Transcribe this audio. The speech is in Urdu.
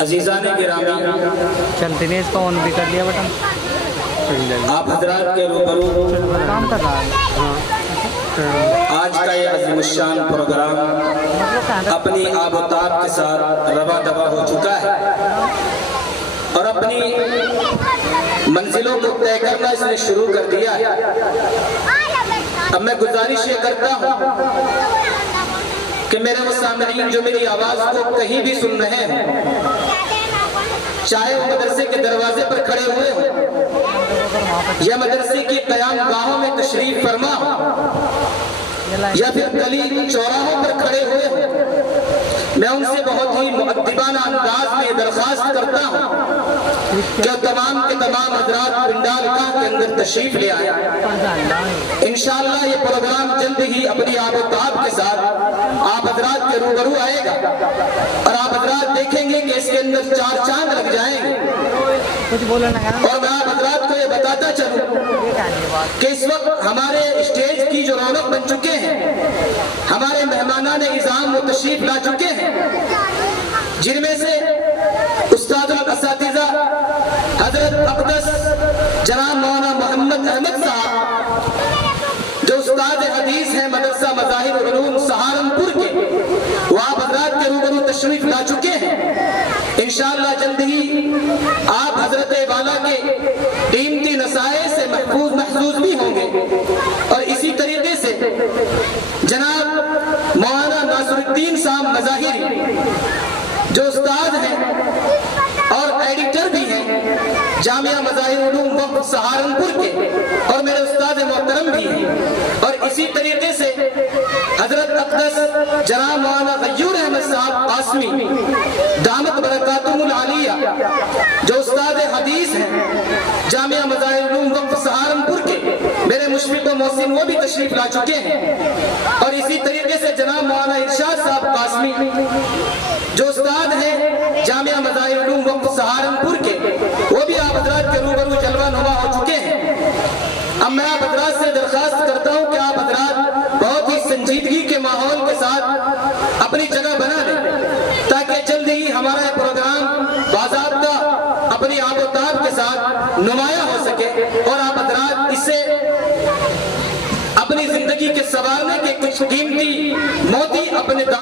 عزیزان گرامی، چلتے نہیں اس کو آن بھی کر لیا بٹن آپ حضرات کے روبرو کام کر رہا ہے آج کا یہ عظیم الشان پروگرام اپنی آب و تاب کے ساتھ رواں دواں ہو چکا ہے اور اپنی منزلوں کو طے کرنا اس نے شروع کر دیا ہے۔ اب میں گزارش یہ کرتا ہوں کہ میرے وہ سامعین جو میری آواز کو کہیں بھی سن رہے ہیں، چاہے وہ مدرسے کے دروازے پر کھڑے ہوئے ہوں یا مدرسے کی قیام گاہوں میں تشریف فرما یا پھر گلی چوراہوں پر کھڑے ہوئے ہوں، میں ان سے بہت ہی مؤدبانہ انداز میں درخواست کرتا ہوں کہ تمام کے تمام حضرات پنڈال گاہ کے اندر تشریف لے آئے۔ انشاءاللہ یہ پروگرام جلد ہی اپنی آب و تاب کے ساتھ آپ حضرات کے روبرو آئے گا اور آپ حضرات دیکھیں گے کہ اس کے اندر 4 چاند لگ جائیں گے۔ اور میں آپ حضرات کو یہ بتاتا چلوں کہ اس وقت ہمارے اسٹیج کی جو رونق بن چکے ہیں، ہمارے مہمانان اعظام و تشریف لا چکے ہیں، جن میں سے استاد الاساتذہ حضرت اقدس جناب مولانا محمد احمد صاحب جو استاد حدیث ہیں مدرسہ مظاہر العلوم سہارنپور کے، وہ آپ حضرات کے روبرو تشریف لا چکے ہیں۔ انشاءاللہ جلد ہی آپ حضرت والا کے قیمتی نصائح سے محفوظ بھی ہوں گے۔ اور اسی طریقے سے جناب مولانا ناصر الدین صاحب مظاہری جو استاد ہیں اور ایڈیٹر بھی ہیں جامعہ مظاہر علوم وقف سہارنپور کے اور میرے استاد محترم بھی ہیں، اور اسی طریقے سے حضرت اقدس جناب مولانا غیور احمد صاحب قاسمی دامت برکاتہم العالیہ جو استاد حدیث ہیں جامعہ مظاہر علوم وقف سہارنپور کے میرے مشفق و محسن، وہ بھی تشریف لا چکے ہیں۔ اور اسی طریقے سے جناب مولانا ارشاد صاحب قاسمی جو استاد ہیں جامعہ مظاہر علوم وقف سہارنپور کے، وہ بھی آپ حضرات کے روبرو جلوہ نما ہو چکے ہیں۔ اب میں آپ حضرات سے درخواست کرتا ہوں کہ آپ حضرات بہت ہی سنجیدگی کے ماحول کے ساتھ اپنی جگہ بنا لیں تاکہ جلد ہی ہمارا پروگرام باضابطہ اپنی آب و تاب کے ساتھ نمایاں ہو سکے اور آپ حضرات اس سے اپنی زندگی کے سنوارنے کے کچھ قیمتی موتی اپنے